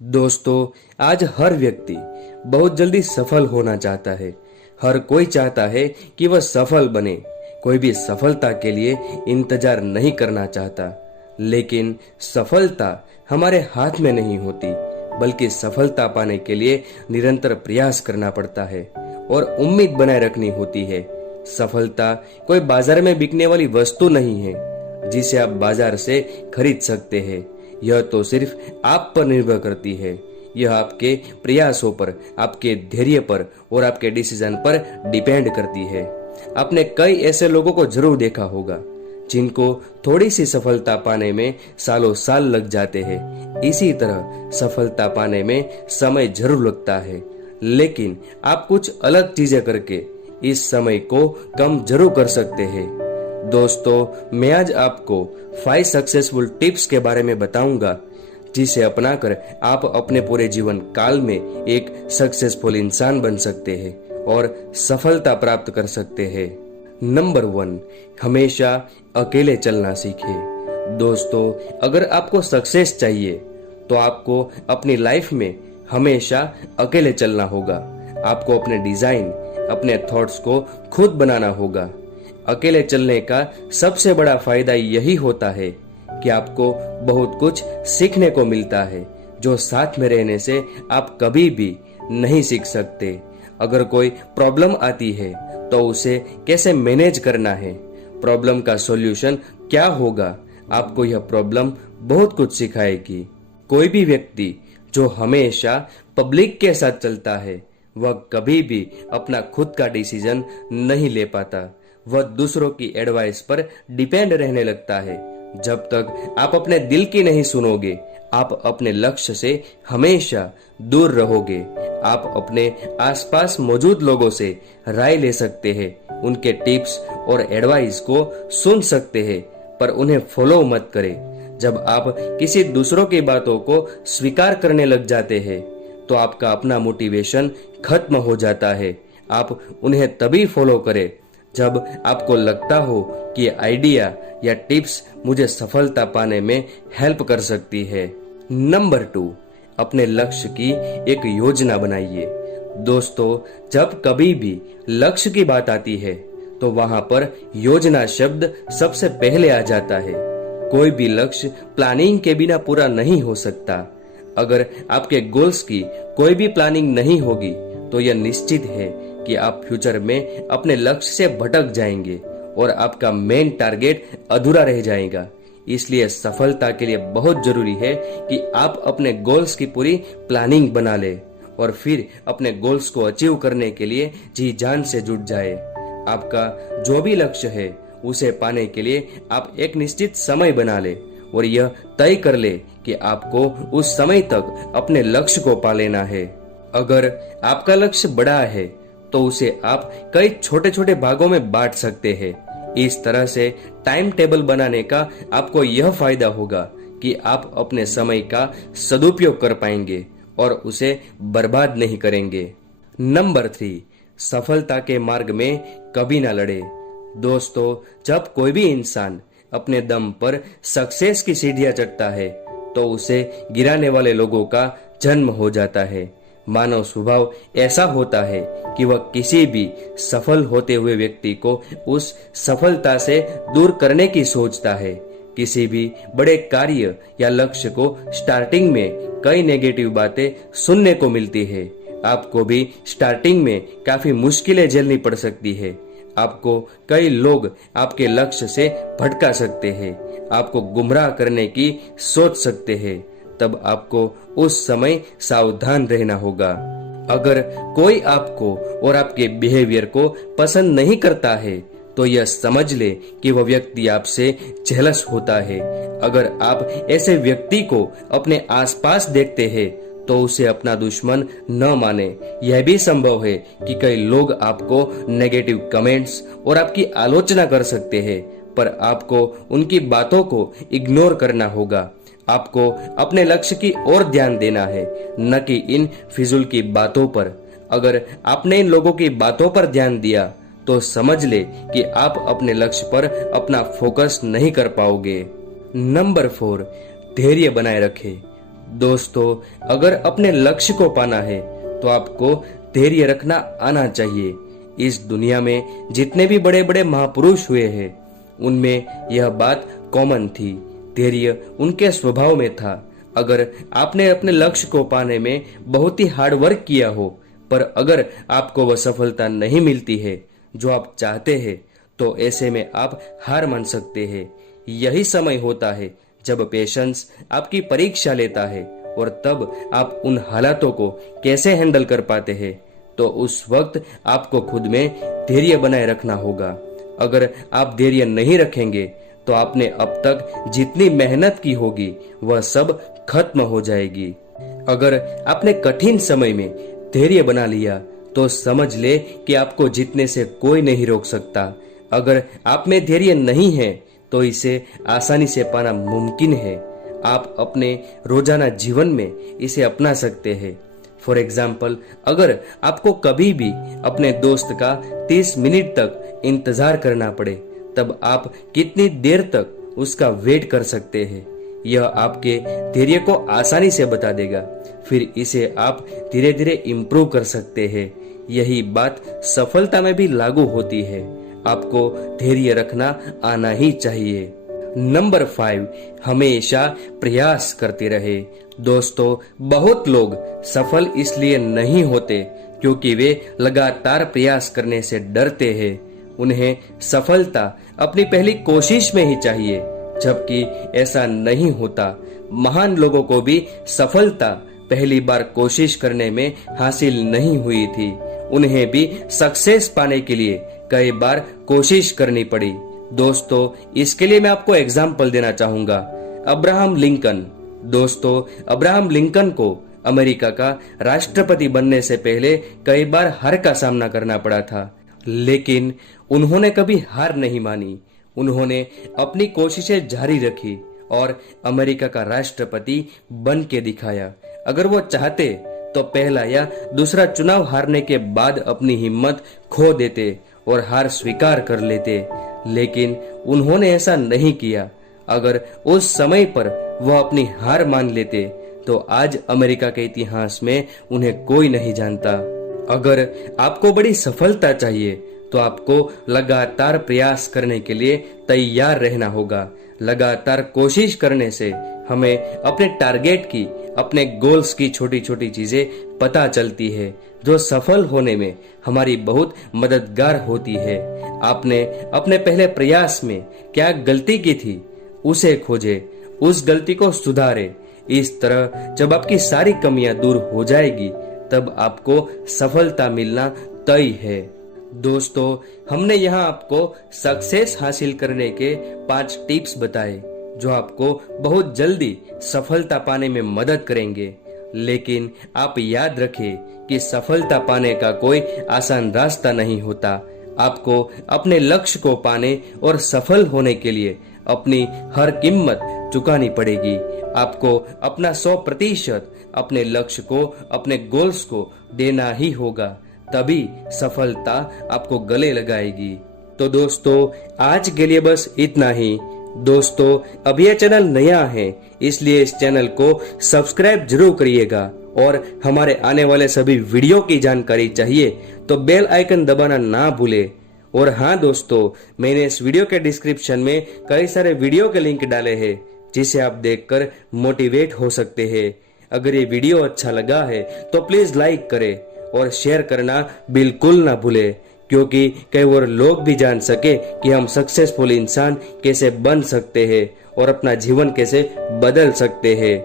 दोस्तों, आज हर व्यक्ति बहुत जल्दी सफल होना चाहता है। हर कोई चाहता है कि वह सफल बने। कोई भी सफलता के लिए इंतजार नहीं करना चाहता। लेकिन सफलता हमारे हाथ में नहीं होती, बल्कि सफलता पाने के लिए निरंतर प्रयास करना पड़ता है और उम्मीद बनाए रखनी होती है। सफलता कोई बाजार में बिकने वाली वस्तु नहीं है जिसे आप बाजार से खरीद सकते हैं। यह तो सिर्फ आप पर निर्भर करती है। यह आपके प्रयासों पर, आपके धैर्य पर और आपके डिसीजन पर डिपेंड करती है। आपने कई ऐसे लोगों को जरूर देखा होगा जिनको थोड़ी सी सफलता पाने में सालों साल लग जाते हैं। इसी तरह सफलता पाने में समय जरूर लगता है, लेकिन आप कुछ अलग चीजें करके इस समय को कम जरूर कर सकते हैं। दोस्तों, मैं आज आपको 5 सक्सेसफुल टिप्स के बारे में बताऊंगा जिसे अपनाकर आप अपने पूरे जीवन काल में एक सक्सेसफुल इंसान बन सकते हैं और सफलता प्राप्त कर सकते हैं। नंबर 1, हमेशा अकेले चलना सीखें। दोस्तों, अगर आपको सक्सेस चाहिए तो आपको अपनी लाइफ में हमेशा अकेले चलना होगा। आपको अपने डिजाइन, अपने थॉट्स को खुद बनाना होगा। अकेले चलने का सबसे बड़ा फायदा यही होता है कि आपको बहुत कुछ सीखने को मिलता है जो साथ में रहने से आप कभी भी नहीं सीख सकते। अगर कोई प्रॉब्लम आती है तो उसे कैसे मैनेज करना है, प्रॉब्लम का सॉल्यूशन क्या होगा, आपको यह प्रॉब्लम बहुत कुछ सिखाएगी। कोई भी व्यक्ति जो हमेशा पब्लिक के साथ चलता है वह कभी भी अपना खुद का डिसीजन नहीं ले पाता। वह दूसरों की एडवाइस पर डिपेंड रहने लगता है। जब तक आप अपने दिल की नहीं सुनोगे, आप अपने लक्ष्य से हमेशा दूर रहोगे। आप अपने आसपास मौजूद लोगों से राय ले सकते हैं, उनके टिप्स और एडवाइस को सुन सकते हैं, पर उन्हें फॉलो मत करें। जब आप किसी दूसरों की बातों को स्वीकार करने लग जाते हैं तो आपका अपना मोटिवेशन खत्म हो जाता है। आप उन्हें तभी फॉलो करें जब आपको लगता हो कि आइडिया या टिप्स मुझे सफलता पाने में हेल्प कर सकती है। नंबर 2, अपने लक्ष्य की एक योजना बनाइए। दोस्तों, जब कभी भी लक्ष्य की बात आती है तो वहां पर योजना शब्द सबसे पहले आ जाता है। कोई भी लक्ष्य प्लानिंग के बिना पूरा नहीं हो सकता। अगर आपके गोल्स की कोई भी प्लानिंग नहीं होगी तो यह निश्चित है कि आप फ्यूचर में अपने लक्ष्य से भटक जाएंगे और आपका मेन टारगेट अधूरा रह जाएगा। इसलिए सफलता के लिए बहुत जरूरी है कि आप अपने गोल्स की पूरी प्लानिंग बना ले और फिर अपने गोल्स को अचीव करने के लिए जी जान से जुट जाए। आपका जो भी लक्ष्य है उसे पाने के लिए आप एक निश्चित समय बना ले और यह तय कर ले कि आपको उस समय तक अपने लक्ष्य को पा लेना है। अगर आपका लक्ष्य बड़ा है तो उसे आप कई छोटे छोटे भागों में बांट सकते हैं। इस तरह से टाइम टेबल बनाने का आपको यह फायदा होगा कि आप अपने समय का सदुपयोग कर पाएंगे और उसे बर्बाद नहीं करेंगे। नंबर 3, सफलता के मार्ग में कभी ना लड़े। दोस्तों, जब कोई भी इंसान अपने दम पर सक्सेस की सीढ़ियां चढ़ता है तो उसे गिराने वाले लोगों का जन्म हो जाता है। मानव स्वभाव ऐसा होता है कि वह किसी भी सफल होते हुए व्यक्ति को उस सफलता से दूर करने की सोचता है। किसी भी बड़े कार्य या लक्ष्य को स्टार्टिंग में कई नेगेटिव बातें सुनने को मिलती है। आपको भी स्टार्टिंग में काफी मुश्किलें झेलनी पड़ सकती है। आपको कई लोग आपके लक्ष्य से भटका सकते हैं, आपको गुमराह करने की सोच सकते हैं। तब आपको उस समय सावधान रहना होगा। अगर कोई आपको और आपके बिहेवियर को पसंद नहीं करता है तो यह समझ ले कि वह व्यक्ति आपसे जेलस होता है। अगर आप ऐसे व्यक्ति को अपने आसपास देखते हैं तो उसे अपना दुश्मन न माने। यह भी संभव है कि कई लोग आपको नेगेटिव कमेंट्स और आपकी आलोचना कर सकते हैं, पर आपको उनकी बातों को इग्नोर करना होगा। आपको अपने लक्ष्य की ओर ध्यान देना है, न कि इन फिजूल की बातों पर। अगर आपने इन लोगों की बातों पर ध्यान दिया तो समझ ले कि आप अपने लक्ष्य पर अपना फोकस नहीं कर पाओगे। नंबर 4, धैर्य बनाए रखें। दोस्तों, अगर अपने लक्ष्य को पाना है तो आपको धैर्य रखना आना चाहिए। इस दुनिया में जितने भी बड़े बड़े महापुरुष हुए हैं, उनमें यह बात कॉमन थी। धैर्य उनके स्वभाव में था। अगर आपने अपने लक्ष्य को पाने में बहुत ही हार्ड वर्क किया हो, पर अगर आपको वह सफलता नहीं मिलती है जो आप चाहते हैं, तो ऐसे में आप हार मान सकते हैं। यही समय होता है जब पेशेंस आपकी परीक्षा लेता है, और तब आप उन हालातों को कैसे हैंडल कर पाते हैं, तो उस वक्त आपको खुद में धैर्य बनाए रखना होगा। अगर आप धैर्य नहीं रखेंगे तो आपने अब तक जितनी मेहनत की होगी वह सब खत्म हो जाएगी। अगर आपने कठिन समय में धैर्य बना लिया तो समझ ले कि आपको जीतने से कोई नहीं रोक सकता। अगर आप में धैर्य नहीं है तो इसे आसानी से पाना मुमकिन है। आप अपने रोजाना जीवन में इसे अपना सकते हैं। फॉर एग्जाम्पल, अगर आपको कभी भी अपने दोस्त का 30 मिनट तक इंतजार करना पड़े, तब आप कितनी देर तक उसका वेट कर सकते हैं, यह आपके धैर्य को आसानी से बता देगा। फिर इसे आप धीरे धीरे इम्प्रूव कर सकते हैं। यही बात सफलता में भी लागू होती है। आपको धैर्य रखना आना ही चाहिए। नंबर 5, हमेशा प्रयास करते रहे। दोस्तों, बहुत लोग सफल इसलिए नहीं होते क्योंकि वे लगातार प्रयास करने से डरते हैं। उन्हें सफलता अपनी पहली कोशिश में ही चाहिए, जबकि ऐसा नहीं होता। महान लोगों को भी सफलता पहली बार कोशिश करने में हासिल नहीं हुई थी। उन्हें भी सक्सेस पाने के लिए कई बार कोशिश करनी पड़ी। दोस्तों, इसके लिए मैं आपको एग्जाम्पल देना चाहूंगा। Abraham Lincoln. दोस्तों, अब्राहम लिंकन को अमेरिका का राष्ट्रपति बनने से पहले कई बार हार का सामना करना पड़ा था, लेकिन उन्होंने कभी हार नहीं मानी। उन्होंने अपनी कोशिशें जारी रखी और अमेरिका का राष्ट्रपति बन के दिखाया। अगर वो चाहते तो पहला या दूसरा चुनाव हारने के बाद अपनी हिम्मत खो देते और हार स्वीकार कर लेते, लेकिन उन्होंने ऐसा नहीं किया। अगर उस समय पर वह अपनी हार मान लेते तो आज अमेरिका के इतिहास में उन्हें कोई नहीं जानता। अगर आपको बड़ी सफलता चाहिए तो आपको लगातार प्रयास करने के लिए तैयार रहना होगा। लगातार कोशिश करने से हमें अपने टारगेट की, अपने गोल्स की छोटी छोटी चीजें पता चलती है, जो सफल होने में हमारी बहुत मददगार होती है। आपने अपने पहले प्रयास में क्या गलती की थी, उसे खोजे, उस गलती को सुधारे। इस तरह जब आपकी सारी कमियां दूर हो जाएगी, तब आपको सफलता मिलना तय है। दोस्तों, हमने यहाँ आपको सक्सेस हासिल करने के 5 टिप्स बताए, जो आपको बहुत जल्दी सफलता पाने में मदद करेंगे। लेकिन आप याद रखें कि सफलता पाने का कोई आसान रास्ता नहीं होता। आपको अपने लक्ष्य को पाने और सफल होने के लिए अपनी हर कीमत चुकानी पड़ेगी। आपको अपना 100% अपने लक्ष्य को, अपने गोल्स को देना ही होगा, तभी सफलता आपको गले लगाएगी। तो दोस्तों, आज के लिए बस इतना ही। दोस्तों, अब यह चैनल नया है, इसलिए इस चैनल को सब्सक्राइब जरूर करिएगा, और हमारे आने वाले सभी वीडियो की जानकारी चाहिए तो बेल आइकन दबाना ना भूले। और हाँ दोस्तों, मैंने इस वीडियो के डिस्क्रिप्शन में कई सारे वीडियो के लिंक डाले हैं, जिसे आप देखकर मोटिवेट हो सकते हैं। अगर ये वीडियो अच्छा लगा है तो प्लीज लाइक करें और शेयर करना बिल्कुल ना भूले, क्योंकि कई और लोग भी जान सके कि हम सक्सेसफुल इंसान कैसे बन सकते हैं और अपना जीवन कैसे बदल सकते हैं।